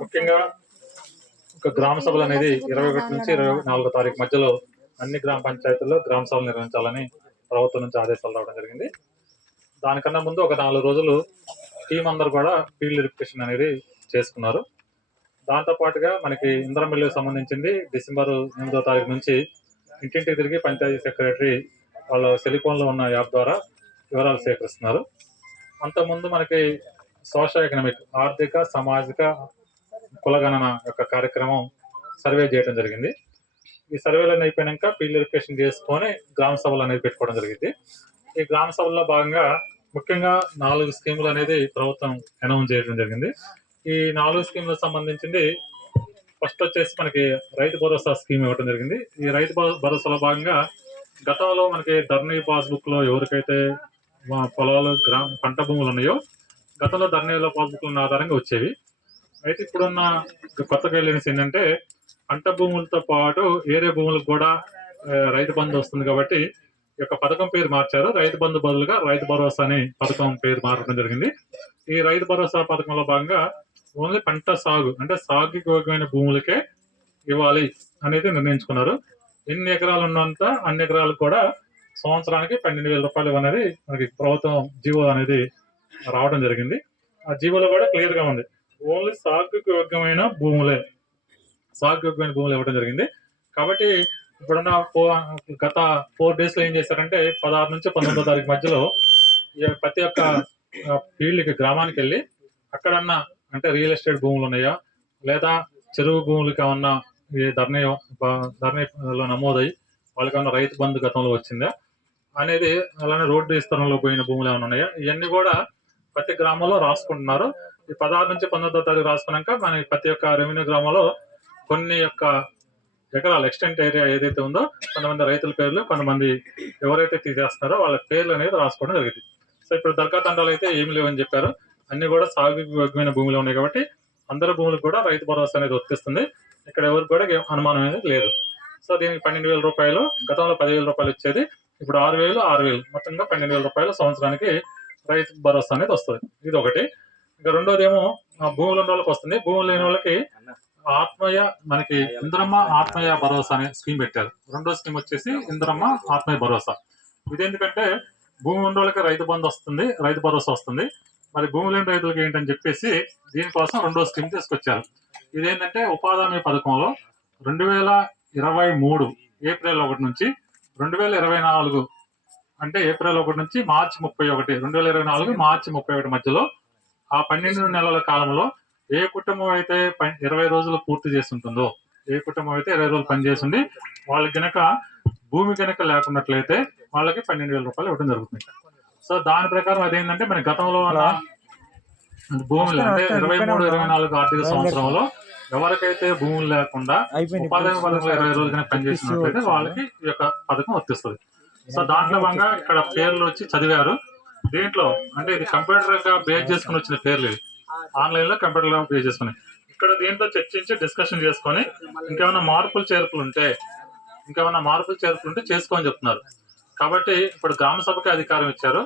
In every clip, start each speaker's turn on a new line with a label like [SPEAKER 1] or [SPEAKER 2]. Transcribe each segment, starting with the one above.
[SPEAKER 1] ముఖ్యంగా ఒక గ్రామ సభలు అనేది ఇరవై ఒకటి నుంచి ఇరవై నాలుగో తారీఖు మధ్యలో అన్ని గ్రామ పంచాయతీల్లో గ్రామ సభలు నిర్వహించాలని ప్రభుత్వం నుంచి ఆదేశాలు రావడం జరిగింది. దానికన్నా ముందు ఒక నాలుగు రోజులు టీం అందరు కూడా ఫీల్డ్ వెరిఫికేషన్ అనేది చేసుకున్నారు. దాంతో పాటుగా మనకి ఇంద్రం బిల్లుకి సంబంధించింది డిసెంబర్ ఎనిమిదో తారీఖు నుంచి ఇంటింటికి తిరిగి పంచాయతీ సెక్రటరీ వాళ్ళ సెలిఫోన్లో ఉన్న యాప్ ద్వారా వివరాలు సేకరిస్తున్నారు. అంతకుముందు మనకి సోషల్ ఎకనామిక్ ఆర్థిక సామాజిక కులగణన యొక్క కార్యక్రమం సర్వే చేయడం జరిగింది. ఈ సర్వేలన్నీ అయిపోయాక ఫీల్డ్ వెరిఫికేషన్ చేసుకొని గ్రామ సభలు అనేది పెట్టుకోవడం జరిగింది. ఈ గ్రామ సభల్లో భాగంగా ముఖ్యంగా నాలుగు స్కీములు అనేది ప్రభుత్వం అనౌన్స్ చేయడం జరిగింది. ఈ నాలుగు స్కీములకు సంబంధించింది ఫస్ట్ వచ్చేసి మనకి రైతు భరోసా స్కీమ్ ఇవ్వడం జరిగింది. ఈ రైతు భరో- భరోసాలో భాగంగా గతంలో మనకి ధర్నీ పాస్బుక్లో ఎవరికైతే మా పొలాలు గ్రామ పంట భూములు ఉన్నాయో గతంలో ధర్నీలో పాస్బుక్ ఉన్న ఆధారంగా వచ్చేవి. అయితే ఇప్పుడున్న కొత్త గైడ్లైన్స్ ఏంటంటే పంట భూములతో పాటు ఏరే భూములకు కూడా రైతు బంధు వస్తుంది కాబట్టి ఈ యొక్క పథకం పేరు మార్చారు. రైతు బంధు బదులుగా రైతు భరోసా అనే పథకం పేరు మారడం జరిగింది. ఈ రైతు భరోసా పథకంలో భాగంగా ఓన్లీ పంట సాగు అంటే సాగుకి యోగ్యమైన భూములకే ఇవ్వాలి అనేది నిర్ణయించుకున్నారు. ఎన్ని ఎకరాలు ఉన్నంత అన్ని ఎకరాలు కూడా సంవత్సరానికి పన్నెండు వేల రూపాయలు అనేది మనకి ప్రభుత్వం జీవో అనేది రావడం జరిగింది. ఆ జీవోలో కూడా క్లియర్గా ఉంది. ఓన్లీ సాగుకు యోగ్యమైన భూములే. సాగుకు యోగ్యమైన భూములు ఇవ్వడం జరిగింది. కాబట్టి ఇప్పుడున్న ఫో- గత ఫోర్ డేస్లో ఏం చేశారంటే పదహారు నుంచి పంతొమ్మిదో తారీఖు మధ్యలో ఈ ప్రతి ఒక్క ఫీల్డ్కి గ్రామానికి వెళ్ళి అక్కడన్నా అంటే రియల్ ఎస్టేట్ భూములు ఉన్నాయా? లేదా చెరువు భూములకి ఏమన్నా ఈ ధరణి బ- నమోదయ్యి వాళ్ళకి ఏమన్నా రైతు బంధు గతంలో వచ్చిందా? అనేది అలానే రోడ్డు విస్తరణలో పోయిన భూములు ఏమైనా ఉన్నాయా? ఇవన్నీ కూడా ప్రతి గ్రామంలో రాసుకుంటున్నారు. ఈ పదహారు నుంచి పంతొమ్మిదో తారీఖు రాసుకున్నాక మన ప్రతి ఒక్క రెవెన్యూ గ్రామంలో కొన్ని యొక్క ఎకరాలు ఎక్స్టెంట్ ఏరియా ఏదైతే ఉందో కొంతమంది రైతుల పేర్లు కొంతమంది ఎవరైతే తీసేస్తున్నారో వాళ్ళ పేర్లు అనేది రాసుకోవడం జరిగింది. సో ఇప్పుడు దర్గాతండాలు అయితే ఏమి లేవని చెప్పారు. అన్ని కూడా సాగు యోగ్యమైన భూములు ఉన్నాయి కాబట్టి అందరి భూములకు కూడా రైతు భరోసా అనేది వర్తిస్తుంది. ఇక్కడ ఎవరికి కూడా అనుమానం అనేది లేదు. సో దీనికి పన్నెండు వేల రూపాయలు గతంలో పదివేల రూపాయలు వచ్చేది ఇప్పుడు ఆరు వేలు ఆరు వేలు. మొత్తంగా పన్నెండు వేల రూపాయలు సంవత్సరానికి రైతు భరోసా అనేది వస్తుంది. ఇది ఒకటి. ఇంకా రెండోది ఏమో భూములు ఉన్న వాళ్ళకి వస్తుంది. భూములు లేని వాళ్ళకి ఆత్మయ మనకి ఇంద్రమ్మ ఆత్మయ భరోసా అనే స్కీమ్ పెట్టారు. రెండో స్కీమ్ వచ్చేసి ఇంద్రమ్మ ఆత్మయ భరోసా. ఇది ఎందుకంటే భూమి ఉన్న వాళ్ళకి రైతు బంధు వస్తుంది రైతు భరోసా వస్తుంది. మరి భూమి లేని రైతులకు ఏంటని చెప్పేసి దీనికోసం రెండో స్కీమ్ తీసుకొచ్చారు. ఇదేంటంటే ఉపాధి హామీ పథకంలో రెండు వేల ఇరవై మూడు ఏప్రిల్ ఒకటి నుంచి రెండు వేల ఇరవై నాలుగు అంటే ఏప్రిల్ ఒకటి నుంచి మార్చి ముప్పై ఒకటి రెండు వేల ఇరవై నాలుగు మార్చి ముప్పై ఒకటి మధ్యలో ఆ పన్నెండు నెలల కాలంలో ఏ కుటుంబం అయితే ఇరవై రోజులు పూర్తి చేస్తుంటుందో ఏ కుటుంబం అయితే ఇరవై రోజులు పనిచేసింది వాళ్ళకి గనక భూమి గనక లేకున్నట్లయితే వాళ్ళకి పన్నెండు వేల రూపాయలు ఇవ్వడం జరుగుతుంది. సో దాని ప్రకారం అదేంటంటే మన గతంలో ఉన్న భూములు అంటే ఇరవై మూడు ఇరవై నాలుగు ఆర్థిక సంవత్సరంలో ఎవరికైతే భూములు లేకుండా ఉపాధి పథకంలో ఇరవై రోజులు కనుక పనిచేసినట్లయితే వాళ్ళకి ఈ యొక్క పథకం వర్తిస్తుంది. సో దాంట్లో భాగంగా ఇక్కడ పేర్లు వచ్చి చదివారు. దీంట్లో అంటే ఇది కంప్యూటర్గా బేస్ చేసుకుని వచ్చిన పేర్లు ఇవి. ఆన్లైన్లో కంప్యూటర్గా బేస్ చేసుకుని. ఇక్కడ దీంట్లో చర్చించి డిస్కషన్ చేసుకొని ఇంకేమైనా మార్పులు చేర్పులు ఉంటే ఇంకేమైనా మార్పులు చేర్పులు ఉంటే చేసుకోని చెప్తున్నారు. కాబట్టి ఇప్పుడు గ్రామ సభకి అధికారం ఇచ్చారు.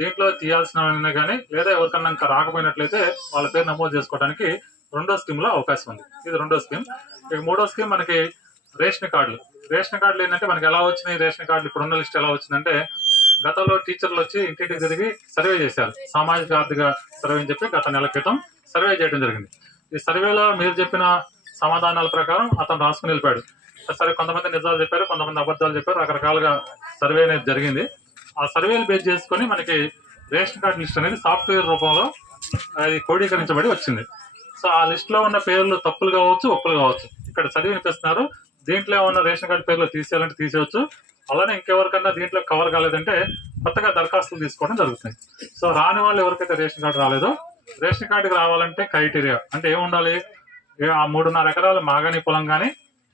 [SPEAKER 1] దీంట్లో తీయాల్సిన కానీ లేదా ఎవరికన్నా ఇంకా రాకపోయినట్లయితే వాళ్ళ పేరు నమోదు చేసుకోవడానికి రెండో స్కీమ్లో అవకాశం ఉంది. ఇది రెండో స్కీమ్. ఇక మూడో స్కీమ్ మనకి రేషన్ కార్డులు. రేషన్ కార్డులు ఏంటంటే మనకి ఎలా వచ్చినాయి రేషన్ కార్డులు ఇప్పుడున్న లిస్ట్ ఎలా వచ్చిందంటే గతంలో టీచర్లు వచ్చి ఇంటింటికి తిరిగి సర్వే చేశారు. సామాజిక ఆర్థిక సర్వే అని చెప్పి గత నెల క్రితం సర్వే చేయడం జరిగింది. ఈ సర్వేలో మీరు చెప్పిన సమాధానాల ప్రకారం అతను రాసుకుని వెళ్ళిపోయాడు. సరే కొంతమంది నిజాలు చెప్పారు కొంతమంది అబద్ధాలు చెప్పారు రకరకాలుగా సర్వే అనేది జరిగింది. ఆ సర్వేలు బేస్ చేసుకొని మనకి రేషన్ కార్డు లిస్ట్ అనేది సాఫ్ట్వేర్ రూపంలో అది క్రోడీకరించబడి వచ్చింది. సో ఆ లిస్ట్లో ఉన్న పేర్లు తప్పులు కావచ్చు ఒప్పులు కావచ్చు. ఇక్కడ చదివి వినిపిస్తున్నారు. దీంట్లో ఉన్న రేషన్ కార్డు పేర్లు తీసేయాలంటే తీసేయచ్చు. అలానే ఇంకెవరికన్నా దీంట్లో కవర్ కాలేదంటే కొత్తగా దరఖాస్తులు తీసుకోవడం జరుగుతుంది. సో రాని వాళ్ళు ఎవరికైతే రేషన్ కార్డు రాలేదో రేషన్ కార్డుకి రావాలంటే క్రైటీరియా. అంటే ఏముండాలి? ఏ- ఆ మూడున్నర ఎకరాలు మాగాని పొలం కానీ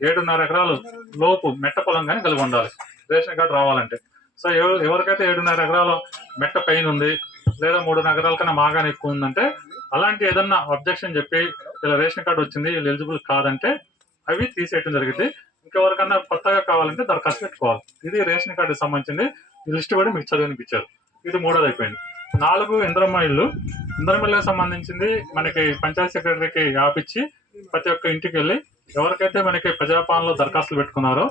[SPEAKER 1] ఏడున్నర ఎకరాలు లోపు మెట్ట పొలం కానీ కలిగి ఉండాలి రేషన్ కార్డు రావాలంటే. సో ఎవరు ఎవరికైతే ఏడున్నర ఎకరాలు మెట్ట పైన ఉంది లేదా మూడున్నర ఎకరాల కన్నా మాగాని ఎక్కువ ఉందంటే అలాంటి ఏదన్నా అబ్జెక్షన్ చెప్పి ఇలా రేషన్ కార్డు వచ్చింది వీళ్ళు ఎలిజిబుల్ కాదంటే అవి తీసేయటం జరిగింది. ఇంకెవరికన్నా కొత్తగా కావాలంటే దరఖాస్తు పెట్టుకోవాలి. ఇది రేషన్ కార్డుకి సంబంధించింది. లిస్ట్ కూడా మీకు చదివినిపించారు. ఇది మూడోది అయిపోయింది నాలుగు ఇంద్రమ్మ ఇల్లు ఇంద్రమ్మ ఇళ్ళకి సంబంధించింది మనకి పంచాయత్ సెక్రటరీకి యాప్ ఇచ్చి ప్రతి ఒక్క ఇంటికి వెళ్ళి ఎవరికైతే మనకి ప్రజాపాలనలో దరఖాస్తులు పెట్టుకున్నారో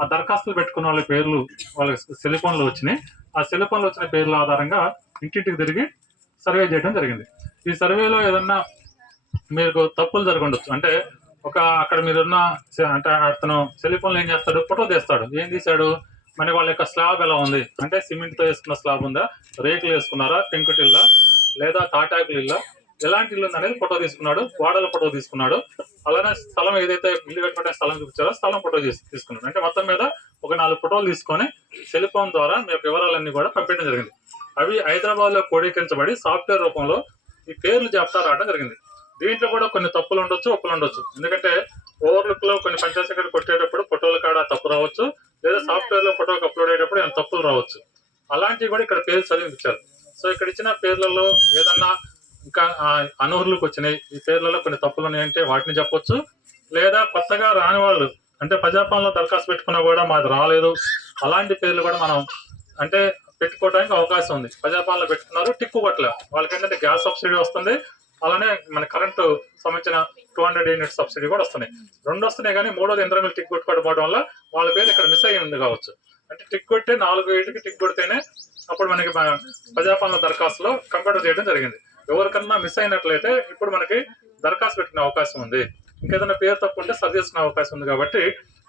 [SPEAKER 1] ఆ దరఖాస్తులు పెట్టుకున్న వాళ్ళ పేర్లు వాళ్ళ సెలిఫోన్లు వచ్చినాయి. ఆ సెలిఫోన్లు వచ్చిన పేర్ల ఆధారంగా ఇంటింటికి తిరిగి సర్వే చేయడం జరిగింది. ఈ సర్వేలో ఏదన్నా మీకు తప్పులు జరగ ఉండొచ్చు అంటే ఒక అక్కడ మీరున్న అంటే అతను సెలిఫోన్లో ఏం చేస్తాడు? ఫోటో తీస్తాడు. ఏం తీశాడు? మరి వాళ్ళ యొక్క స్లాబ్ ఎలా ఉంది? అంటే సిమెంట్తో వేసుకున్న స్లాబ్ ఉందా? రేకులు వేసుకున్నారా? పెంకుటిల్లా లేదా తాటాకులు ఇల్లా? ఎలాంటి ఇల్లు అనేది ఫోటో తీసుకున్నాడు. గోడల ఫోటో తీసుకున్నాడు. అలానే స్థలం ఏదైతే ఇల్లు కట్టుకుంటే స్థలం చూపించారో స్థలం ఫోటో తీసుకున్నాడు. అంటే మొత్తం మీద ఒక నాలుగు ఫోటోలు తీసుకొని సెల్ ఫోన్ ద్వారా మీ వివరాలన్నీ కూడా పంపించడం జరిగింది. అవి హైదరాబాద్లో క్రోడీకరించబడి సాఫ్ట్వేర్ రూపంలో ఈ పేర్లు చెప్తా రావడం జరిగింది. దీంట్లో కూడా కొన్ని తప్పులు ఉండొచ్చు ఒప్పులు ఉండొచ్చు. ఎందుకంటే ఓవర్లుక్లో కొన్ని పంచాయత్ సెక్రటరీ కొట్టేటప్పుడు ఫోటోల కాడ తప్పు రావచ్చు లేదా సాఫ్ట్వేర్లో ఫోటోకి అప్లోడ్ అయ్యేటప్పుడు ఏమైనా తప్పులు రావచ్చు. అలాంటివి కూడా ఇక్కడ పేర్లు చదివించారు. సో ఇక్కడ ఇచ్చిన పేర్లలో ఏదన్నా ఇంకా ఆ, అనర్హులకు వచ్చినాయి. ఈ పేర్లలో కొన్ని తప్పులు ఉన్నాయంటే వాటిని చెప్పొచ్చు. లేదా కొత్తగా రాని వాళ్ళు అంటే ప్రజాపాలనలో దరఖాస్తు పెట్టుకున్నా కూడా మాది రాలేదు. అలాంటి పేర్లు కూడా మనం అంటే పెట్టుకోవడానికి అవకాశం ఉంది. ప్రజాపాలన పెట్టుకున్నారు టిక్కు కొట్టలే వాళ్ళకి ఏంటంటే గ్యాస్ సబ్సిడీ వస్తుంది అలానే మన కరెంటు సంబంధించిన టూ హండ్రెడ్ యూనిట్ సబ్సిడీ కూడా వస్తున్నాయి. రెండు వస్తున్నాయి కానీ మూడోది ఇంద్రమిల్ టిక్ కొట్టుకోవడం వల్ల వాళ్ళ పేరు ఇక్కడ మిస్ అయ్యి ఉంది కావచ్చు. అంటే టిక్ కొట్టే నాలుగు ఏళ్ళకి టిక్ కొడితేనే అప్పుడు మనకి ప్రజాపాలన దరఖాస్తులో కంప్యూటర్ చేయడం జరిగింది. ఎవరికన్నా మిస్ అయినట్లయితే ఇప్పుడు మనకి దరఖాస్తు పెట్టుకునే అవకాశం ఉంది. ఇంకేదైనా పేరు తప్పు ఉంటే సరి చేసుకునే అవకాశం ఉంది కాబట్టి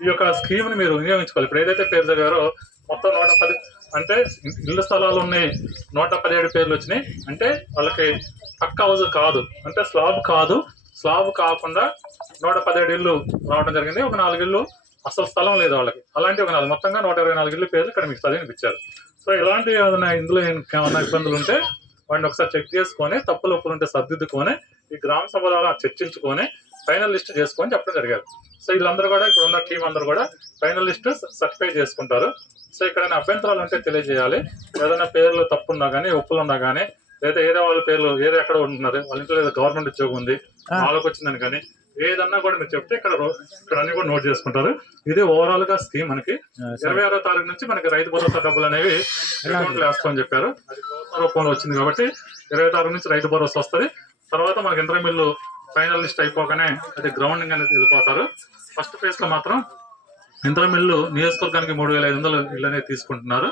[SPEAKER 1] ఈ యొక్క స్కీమ్ని మీరు వినియోగించుకోవాలి. ఇప్పుడు ఏదైతే పేరు చదివారో మొత్తం నూట పది అంటే ఇళ్ళ స్థలాలు ఉన్నాయి నూట పదిహేడు పేర్లు వచ్చినాయి. అంటే వాళ్ళకి పక్క హౌస్ కాదు. అంటే స్లాబ్ కాదు. స్లాబ్ కాకుండా నూట పదిహేడు ఇల్లు రావడం జరిగింది. ఒక నాలుగు ఇల్లు అసలు స్థలం లేదు వాళ్ళకి. అలాంటి ఒక నాలుగు. మొత్తంగా నూట ఇరవై నాలుగు ఇల్లు పేర్లు ఇక్కడ మీకు చదివినిపించారు సో ఇలాంటి ఏమైనా ఇందులో ఏమైనా ఇబ్బందులు ఉంటే వాడిని ఒకసారి చెక్ చేసుకొని తప్పులు ఒప్పులు ఉంటే సర్దిద్దుకొని ఈ గ్రామ సభ ద్వారా చర్చించుకొని ఫైనల్ లిస్ట్ చేసుకొని చెప్పడం జరిగారు. సో వీళ్ళందరూ కూడా ఇప్పుడు ఉన్న టీం అందరూ కూడా ఫైనల్ లిస్ట్ సర్టిఫై చేసుకుంటారు. సో ఇక్కడ అభ్యంతరాలు ఉంటే తెలియజేయాలి. ఏదైనా పేర్లు తప్పు ఉన్నా కానీ ఒప్పులు ఉన్నా కానీ లేదా ఏదో వాళ్ళ పేర్లు ఏదో ఎక్కడ ఉంటున్నారు. వాళ్ళ ఇంట్లో ఏదో గవర్నమెంట్ ఉద్యోగం ఉంది వాళ్ళకి వచ్చిందని కానీ ఏదన్నా కూడా మీరు చెప్తే ఇక్కడ ఇక్కడ అన్ని కూడా నోట్ చేసుకుంటారు. ఇది ఓవరాల్గా స్కీమ్ మనకి. ఇరవై ఆరో తారీఖు నుంచి మనకి రైతు భరోసా డబ్బులు అనేవి అకౌంట్లో వేస్తామని చెప్పారు. అది రూపంలో వచ్చింది కాబట్టి ఇరవై తారీఖు నుంచి రైతు భరోసా వస్తుంది. తర్వాత మనకి ఇంటర్ మిల్లు ఫైనల్ లిస్ట్ అయిపోగానే అది గ్రౌండింగ్ అనేది వెళ్ళిపోతారు. ఫస్ట్ ఫేజ్లో మాత్రం ఇంటర్ మిల్లు నియోజకవర్గానికి మూడు వేల ఐదు వందలు ఇల్లు అనేది తీసుకుంటున్నారు.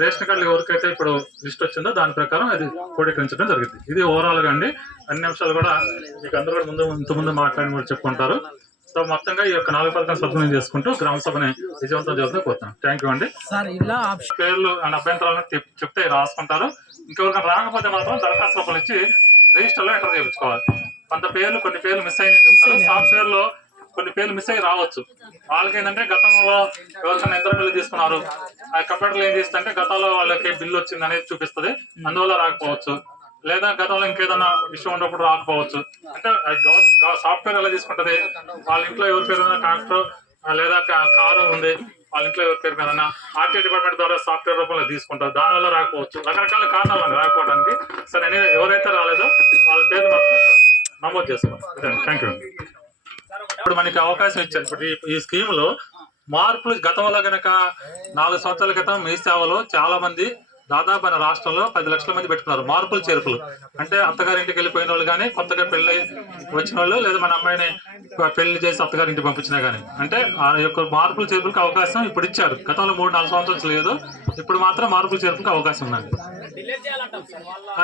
[SPEAKER 1] రేషన్ కార్డులు ఎవరికైతే ఇప్పుడు లిస్ట్ వచ్చిందో దాని ప్రకారం అది క్రోడీకరించడం జరిగింది. ఇది ఓవరాల్గా అండి. అన్ని అంశాలు కూడా మీకు అందరూ కూడా ముందు ఇంత ముందు మాట్లాడి కూడా చెప్పుకుంటారు. సో మొత్తంగా ఈ యొక్క నాలుగు పథకం సద్వినియోగం చేసుకుంటూ గ్రామ సభని విజయవంతం చేస్తూ పోతాం థ్యాంక్ యూ అండి. పేర్లు అండ్ అభ్యంతరాలను చెప్- చెప్తే రాసుకుంటారు. ఇంకెవరికైనా రాకపోతే మాత్రం దరఖాస్తు రూపంలో ఇచ్చి రిజిస్టర్లో ఎంటర్ చేయించుకోవాలి. కొంత పేర్లు కొన్ని పేర్లు మిస్ అయిన సాఫ్ట్వేర్లో కొన్ని పేర్లు మిస్ అయ్యి రావచ్చు. వాళ్ళకి ఏంటంటే గతంలో ఎవరికైనా ఎంత బిల్లు తీసుకున్నారు. ఆ కంప్యూటర్ ఏం చేస్తుంటే గతంలో వాళ్ళకి బిల్లు వచ్చింది అనేది చూపిస్తుంది. అందువల్ల రాకపోవచ్చు. లేదా గతంలో ఇంకేదైనా విషయం ఉన్నప్పుడు రాకపోవచ్చు. అంటే సాఫ్ట్వేర్ ఎలా తీసుకుంటది? వాళ్ళ ఇంట్లో ఎవరి పేరు ట్రాక్టర్ లేదా కారు ఉంది. వాళ్ళ ఇంట్లో ఎవరి పేరు మీద ఆర్టీ డిపార్ట్మెంట్ ద్వారా సాఫ్ట్వేర్ రూపంలో తీసుకుంటారు దానివల్ల రాకపోవచ్చు. రకరకాల కారణాలు రాకపోవడానికి. సరే ఎవరైతే రాలేదో వాళ్ళ పేరు మాత్రం నమోదు చేసుకోవాలి థ్యాంక్ యూ ఇప్పుడు మనకి అవకాశం ఇచ్చారు. ఇప్పుడు ఈ- స్కీమ్లో మార్పులు గతంలో గనక నాలుగు సంవత్సరాల క్రితం మీ సేవలో చాలా మంది దాదాపు మన రాష్ట్రంలో పది లక్షల మంది పెట్టుకున్నారు మార్పులు చేర్పులు. అంటే అత్తగారింటికి వెళ్ళిపోయిన వాళ్ళు కానీ కొత్తగా పెళ్ళి వచ్చిన వాళ్ళు లేదా మన అమ్మాయిని పెళ్ళి చేసి అత్తగారింటికి పంపించినా కానీ అంటే ఆ యొక్క మార్పులు చేర్పులకు అవకాశం ఇప్పుడు ఇచ్చారు. గతంలో మూడు నాలుగు సంవత్సరాలు లేదు. ఇప్పుడు మాత్రం మార్పులు చేర్పులకు అవకాశం ఉంది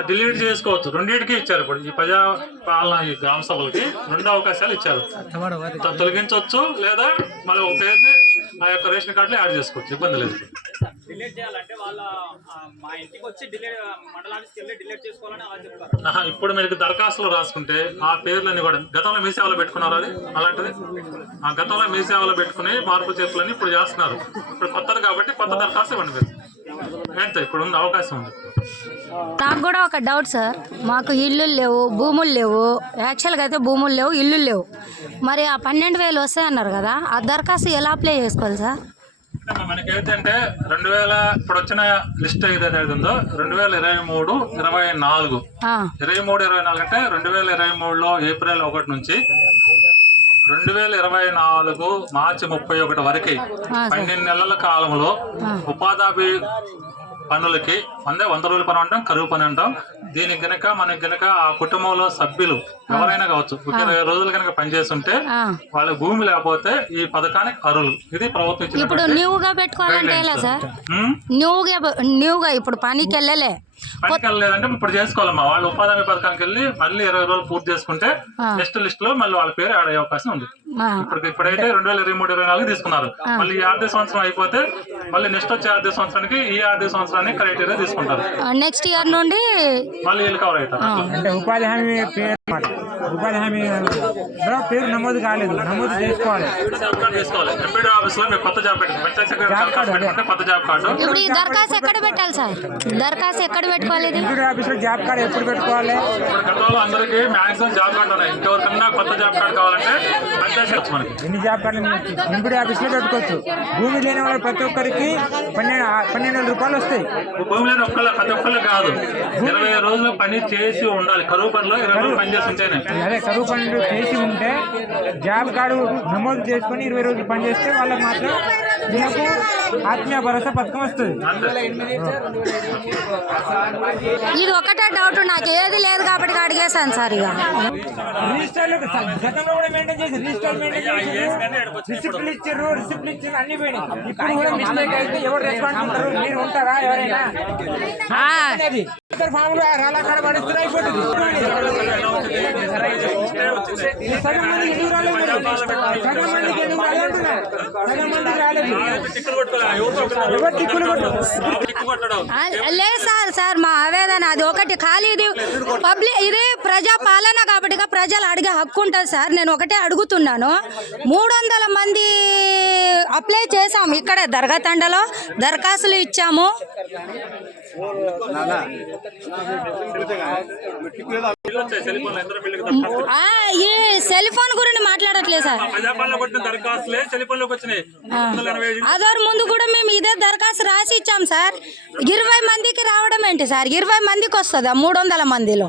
[SPEAKER 1] డిలీట్ చేసుకోవచ్చు. రెండింటికి ఇచ్చారు ఇప్పుడు. ఈ ప్రజా పాలన ఈ గ్రామ సభలకి రెండు అవకాశాలు ఇచ్చారు. తొలగించవచ్చు లేదా మళ్ళీ ఒక పేరుని ఆ యొక్క రేషన్ కార్డులో యాడ్ చేసుకోవచ్చు. ఇబ్బంది లేదు.
[SPEAKER 2] డిలీట్ చేయాలంటే వాళ్ళ మా ఇంటికి వచ్చి డిలీట్ మండల ఆఫీస్కి వెళ్ళి డిలీట్ చేసుకోవాలని అలా చెప్తారు.
[SPEAKER 1] ఇప్పుడు మీరు దరఖాస్తులు రాసుకుంటే ఆ పేర్లన్నీ కూడా గతంలో మీ సేవలో పెట్టుకున్నారు అది? అలాంటిది? ఆ గతంలో మీ సేవలో పెట్టుకుని మార్పు చేతులని ఇప్పుడు చేస్తున్నారు. ఇప్పుడు కొత్తది కాబట్టి కొత్త దరఖాస్తు ఇవ్వండి మీరు. ఎంత ఇప్పుడు ఉంది అవకాశం ఉంది.
[SPEAKER 3] నాకు కూడా ఒక డౌట్ సార్. మాకు ఇల్లు లేవు భూములు లేవు. యాక్చువల్గా అయితే భూములు లేవు ఇల్లు లేవు. మరి ఆ పన్నెండు వేలు వస్తాయన్నారు కదా ఆ దరఖాస్తు ఎలా అప్లై చేసుకోవాలి సార్?
[SPEAKER 1] మనకి ఏంటంటే రెండు వేల ఇప్పుడు వచ్చిన లిస్ట్ ఏదైతే ఉందో రెండు వేల ఇరవై మూడు ఇరవై నాలుగు ఇరవై మూడు ఇరవై నాలుగు అంటే రెండు వేల ఇరవై మూడులో ఏప్రిల్ ఒకటి నుంచి రెండు వేల ఇరవై నాలుగు మార్చి ముప్పై ఒకటి వరకు. పన్నెండు నెలల కాలంలో ఉపాధి పనులకి వందే వంద రోజుల పని అంటాం కరువు పని అంటాం దీనికి గనక మనకి గనక ఆ కుటుంబంలో సభ్యులు ఎవరైనా కావచ్చు ఇరవై రోజులు కనుక పనిచేస్తుంటే. వాళ్ళ భూమి లేకపోతే ఈ పథకానికి అరువులు ఇది ప్రభుత్వం
[SPEAKER 3] ఇప్పుడు న్యూగా పెట్టుకోవాలంటే ఎలా సార్? న్యూగా ఇప్పుడు పనికి వెళ్ళలే.
[SPEAKER 1] పనికి వెళ్ళలేదంటే ఇప్పుడు చేసుకోవాలమ్మా. వాళ్ళు ఉపాధి హామీ పథకానికి వెళ్ళి మళ్ళీ ఇరవై రోజులు పూర్తి చేసుకుంటే. నెక్స్ట్ లిస్ట్లో మళ్ళీ వాళ్ళ పేరు యాడ్ అయ్యే అవకాశం ఉంది. ఇప్పుడు ఇప్పుడైతే రెండు వేల ఇరవై మూడు ఇరవై నాలుగు తీసుకున్నారు. మళ్ళీ ఈ ఆర్థిక సంవత్సరం అయిపోతే మళ్ళీ నెక్స్ట్ వచ్చే ఆర్థిక సంవత్సరానికి ఈ ఆర్థిక సంవత్సరానికి క్రైటీరియా తీసుకుంటారు.
[SPEAKER 3] నెక్స్ట్ ఇయర్ నుండి
[SPEAKER 1] మళ్ళీ వీళ్ళు కవర్ అవుతారు.
[SPEAKER 4] ఉపాధి హామీ పేరు ఉపాధి హామీ పేరు నమోదు కాలేదు. నమోదు చేసుకోవాలి.
[SPEAKER 1] ఎంపీడీ ఆఫీస్లో మీరు కొత్త జాబ్ పెట్టుకుంటే కొత్త జాబ్ కార్డు.
[SPEAKER 3] ఇప్పుడు ఈ దరఖాస్తు ఎక్కడ పెట్టాలి సార్? దరఖాస్తు ఎక్కడ
[SPEAKER 4] ఆఫీస్లో జాబ్ కార్డు ఎప్పుడు పెట్టుకోవాలి?
[SPEAKER 1] ఇప్పుడు గతంలో అందరికీ మాక్సిమం జాబ్ కార్డు ఉన్నాయి. ఇంకెవరికన్నా కొత్త జాబ్ కార్డు కావాలంటే
[SPEAKER 4] ఎన్ని జాబ్ కార్డులు ఎంపీడీ ఆఫీస్లో పెట్టుకోవచ్చు. భూమి లేని వాళ్ళకి ప్రతి ఒక్కరికి పన్నెండు పన్నెండు వేల రూపాయలు వస్తాయి.
[SPEAKER 1] భూమి లేని ఒక్కళ్ళ ప్రతి ఒక్కళ్ళు కాదు. ఇరవై రోజులు పని చేసి ఉండాలి. కరువు పనిలో ఇరవై రోజులు పని చేసి ఉంటేనే.
[SPEAKER 4] అదే కరువు పనులు చేసి ఉంటే జాబ్ కార్డు నమోదు చేసుకొని ఇరవై రోజులు పనిచేస్తే వాళ్ళకి మాత్రం వీళ్ళకు ఆత్మీయ భరోసా పథకం వస్తుంది.
[SPEAKER 3] ఇది ఒకటే డౌట్ నాకు ఏది లేదు కాబట్టి అడిగేశాను సార్ ఇక.
[SPEAKER 4] రిజిస్టర్లు గతంలో కూడా మెయింటైన్ చేసి రిజిస్టర్ మెయింటైన్ చేసి రిసిప్ట్లు ఇచ్చారు రిసిప్ట్లు ఇచ్చారు అన్ని పోయినాయి. ఇప్పుడు కూడా మిస్టేక్ అయితే ఎవరు రెస్పాన్స్ ఉంటారు? మీరు ఉంటారా ఎవరైనా? ఇద్దరు ఫామ్లు సగం మందికి ఎందుకు రాలేదు సగం మందికి ఎందుకు సగం మందికి రాలేదు. ఎవరు టిక్కులు
[SPEAKER 3] లేదు సార్ సార్ మా ఆవేదన అది ఒకటి ఖాళీ ఇది. పబ్లిక్ ఇది ప్రజా పాలన కాబట్టి ప్రజలు అడిగే హక్కు ఉంటుంది సార్. నేను ఒకటే అడుగుతున్నాను. మూడు వందల మంది అప్లై చేసాము ఇక్కడే దర్గాతండలో దరఖాస్తులు ఇచ్చాము. ఈ సెల్ ఫోన్ గురించి మాట్లాడట్లేదు సార్. అదర్ ముందు కూడా మేము ఇదే దరఖాస్తు రాసి ఇచ్చాం సార్. ఇరవై మందికి రావడం ఏంటి సార్? ఇరవై మందికి వస్తుందా? మూడు వందల మందిలో.